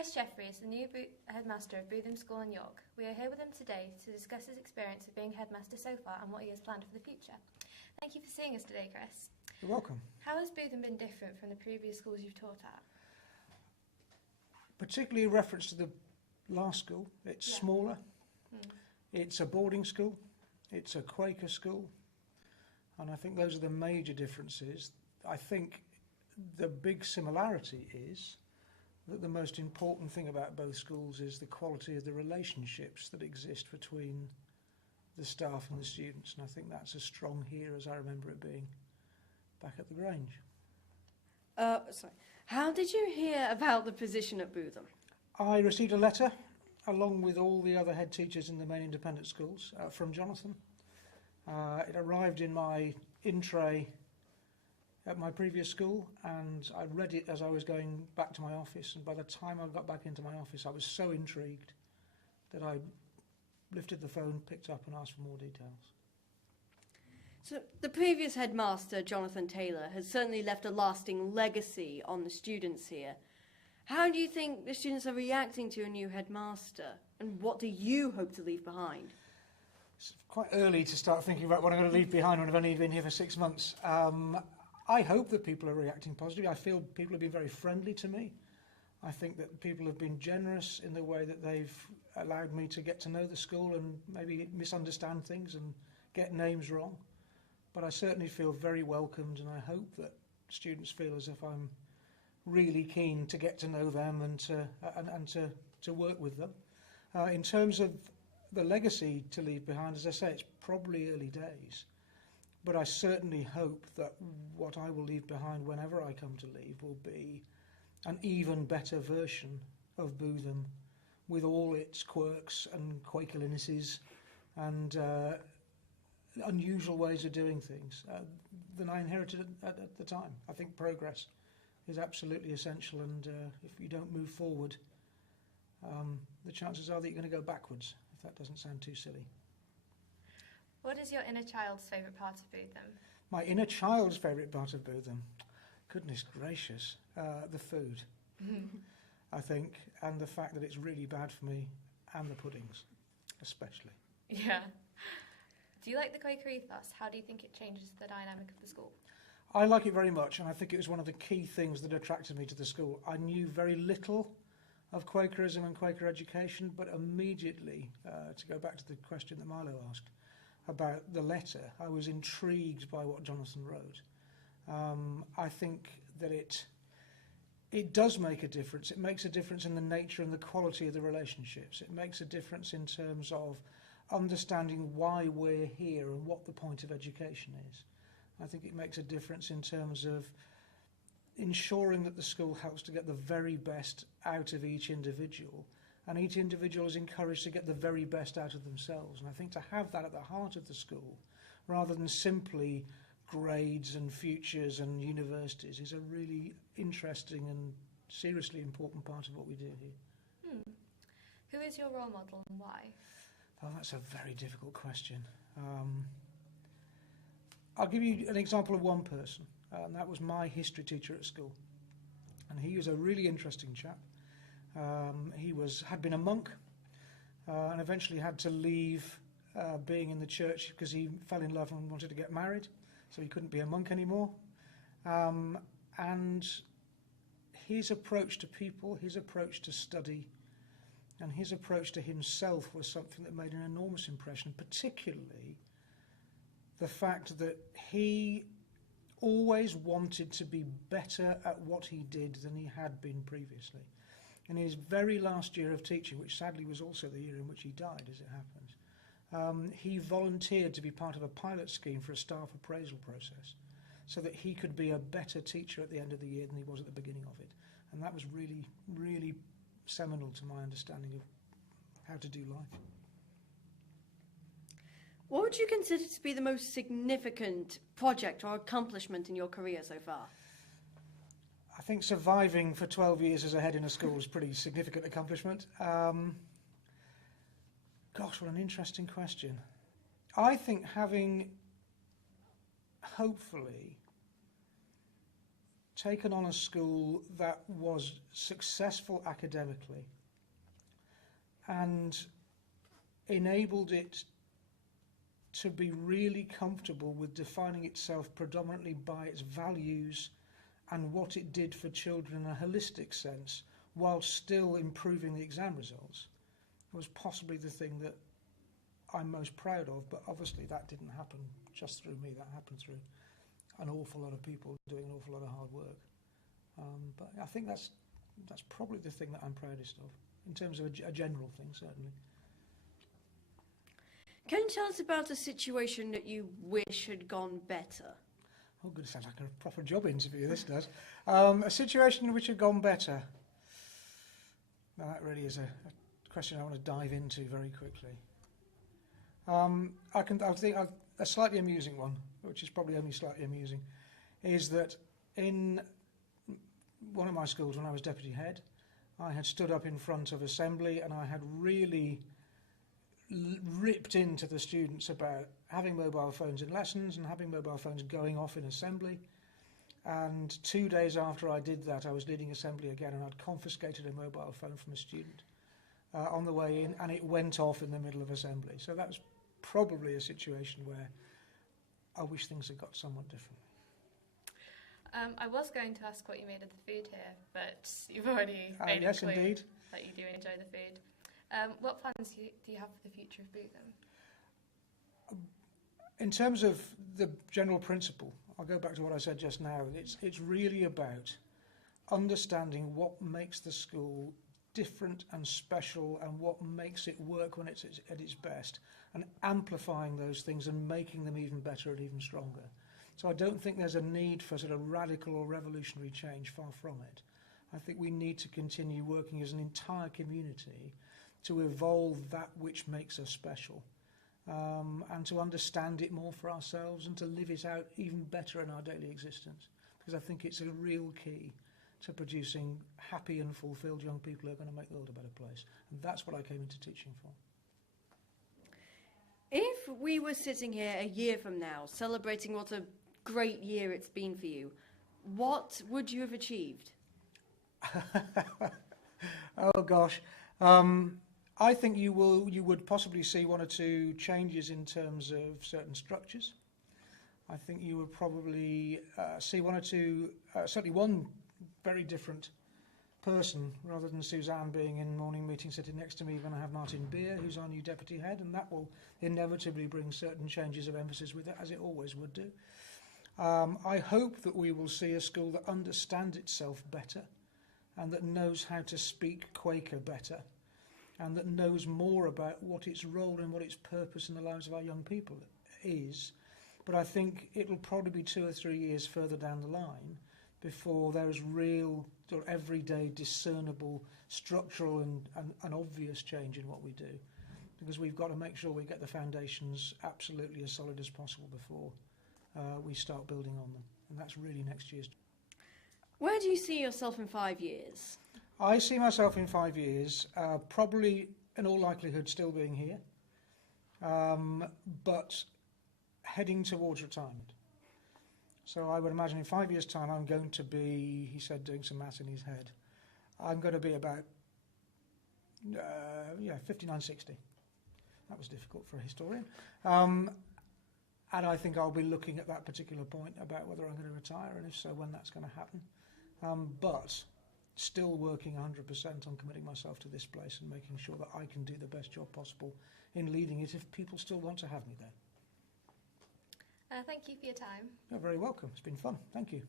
Chris Jeffery is the new headmaster of Bootham School in York. We are here with him today to discuss his experience of being headmaster so far and what he has planned for the future. Thank you for seeing us today, Chris. You're welcome. How has Bootham been different from the previous schools you've taught at? Particularly in reference to the last school, it's smaller, it's a boarding school, it's a Quaker school, and I think those are the major differences. I think the big similarity is that the most important thing about both schools is the quality of the relationships that exist between the staff and the students, and I think that's as strong here as I remember it being back at the Grange. Sorry. How did you hear about the position at Bootham? I received a letter, along with all the other head teachers in the main independent schools, from Jonathan. It arrived in my in-tray at my previous school, and I read it as I was going back to my office, and by the time I got back into my office I was so intrigued that I lifted the phone, picked up and asked for more details. So the previous headmaster, Jonathan Taylor, has certainly left a lasting legacy on the students here. How do you think the students are reacting to a new headmaster, and what do you hope to leave behind? It's quite early to start thinking about what I'm going to leave behind when I've only been here for 6 months. I hope that people are reacting positively. I feel people have been very friendly to me. I think that people have been generous in the way that they've allowed me to get to know the school and maybe misunderstand things and get names wrong. But I certainly feel very welcomed, and I hope that students feel as if I'm really keen to get to know them and to work with them. In terms of the legacy to leave behind, as I say, it's probably early days. But I certainly hope that what I will leave behind whenever I come to leave will be an even better version of Bootham, with all its quirks and Quakerlinesses and unusual ways of doing things than I inherited at the time. I think progress is absolutely essential, and if you don't move forward, the chances are that you're going to go backwards, if that doesn't sound too silly. What is your inner child's favourite part of Bootham? My inner child's favourite part of Bootham? Goodness gracious, the food, I think, and the fact that it's really bad for me, and the puddings, especially. Yeah. Do you like the Quaker ethos? How do you think it changes the dynamic of the school? I like it very much, and I think it was one of the key things that attracted me to the school. I knew very little of Quakerism and Quaker education, but immediately, to go back to the question that Milo asked about the letter, I was intrigued by what Jonathan wrote. I think that it does make a difference. It makes a difference in the nature and the quality of the relationships. It makes a difference in terms of understanding why we're here and what the point of education is. I think it makes a difference in terms of ensuring that the school helps to get the very best out of each individual, and each individual is encouraged to get the very best out of themselves. And I think to have that at the heart of the school, rather than simply grades and futures and universities, is a really interesting and seriously important part of what we do here. Who is your role model and why? Oh, that's a very difficult question. I'll give you an example of one person, and that was my history teacher at school. And he was a really interesting chap. He had been a monk and eventually had to leave being in the church because he fell in love and wanted to get married, so he couldn't be a monk anymore. And his approach to people, his approach to study, and his approach to himself was something that made an enormous impression, particularly the fact that he always wanted to be better at what he did than he had been previously. In his very last year of teaching, which sadly was also the year in which he died, as it happens, he volunteered to be part of a pilot scheme for a staff appraisal process so that he could be a better teacher at the end of the year than he was at the beginning of it. And that was really, really seminal to my understanding of how to do life. What would you consider to be the most significant project or accomplishment in your career so far? I think surviving for 12 years as a head in a school is a pretty significant accomplishment. Gosh, what an interesting question. I think having, hopefully, taken on a school that was successful academically and enabled it to be really comfortable with defining itself predominantly by its values and what it did for children in a holistic sense, while still improving the exam results, was possibly the thing that I'm most proud of. But obviously that didn't happen just through me. That happened through an awful lot of people doing an awful lot of hard work. But I think that's probably the thing that I'm proudest of, in terms of a general thing, certainly. Can you tell us about a situation that you wish had gone better? Oh, good, sounds like a proper job interview, this does. A situation which had gone better. Now, that really is a question I want to dive into very quickly. I think a slightly amusing one, which is probably only slightly amusing, is that in one of my schools when I was deputy head, I had stood up in front of assembly and I had really ripped into the students about having mobile phones in lessons and having mobile phones going off in assembly. And 2 days after I did that, I was leading assembly again, and I'd confiscated a mobile phone from a student on the way in, and it went off in the middle of assembly. So that was probably a situation where I wish things had got somewhat different. I was going to ask what you made of the food here, but you've already made yes, it clear indeed. that you do enjoy the food. What plans do you have for the future of Bootham? In terms of the general principle, I'll go back to what I said just now. It's really about understanding what makes the school different and special and what makes it work when it's at its best, and amplifying those things and making them even better and even stronger. So I don't think there's a need for sort of radical or revolutionary change, far from it. I think we need to continue working as an entire community to evolve that which makes us special, and to understand it more for ourselves and to live it out even better in our daily existence. Because I think it's a real key to producing happy and fulfilled young people who are going to make the world a better place. And that's what I came into teaching for. If we were sitting here a year from now, celebrating what a great year it's been for you, what would you have achieved? Oh gosh. I think you would possibly see one or two changes in terms of certain structures. I think you would probably see one or two, certainly one very different person, rather than Suzanne being in morning meeting sitting next to me. We're going to have Martin Beer, who's our new deputy head, and that will inevitably bring certain changes of emphasis with it, as it always would do. I hope that we will see a school that understands itself better and that knows how to speak Quaker better, and that knows more about what its role and what its purpose in the lives of our young people is. But I think it'll probably be 2 or 3 years further down the line before there is real, sort of everyday, discernible, structural and obvious change in what we do. Because we've got to make sure we get the foundations absolutely as solid as possible before we start building on them. And that's really next year's. Where do you see yourself in 5 years? I see myself in 5 years, probably in all likelihood still being here, but heading towards retirement. So I would imagine in 5 years' time I'm going to be, he said, doing some maths in his head, I'm going to be about 59, 60. That was difficult for a historian. And I think I'll be looking at that particular point about whether I'm going to retire, and if so, when that's going to happen. But still working 100% on committing myself to this place and making sure that I can do the best job possible in leading it if people still want to have me there. Thank you for your time. You're very welcome. It's been fun. Thank you.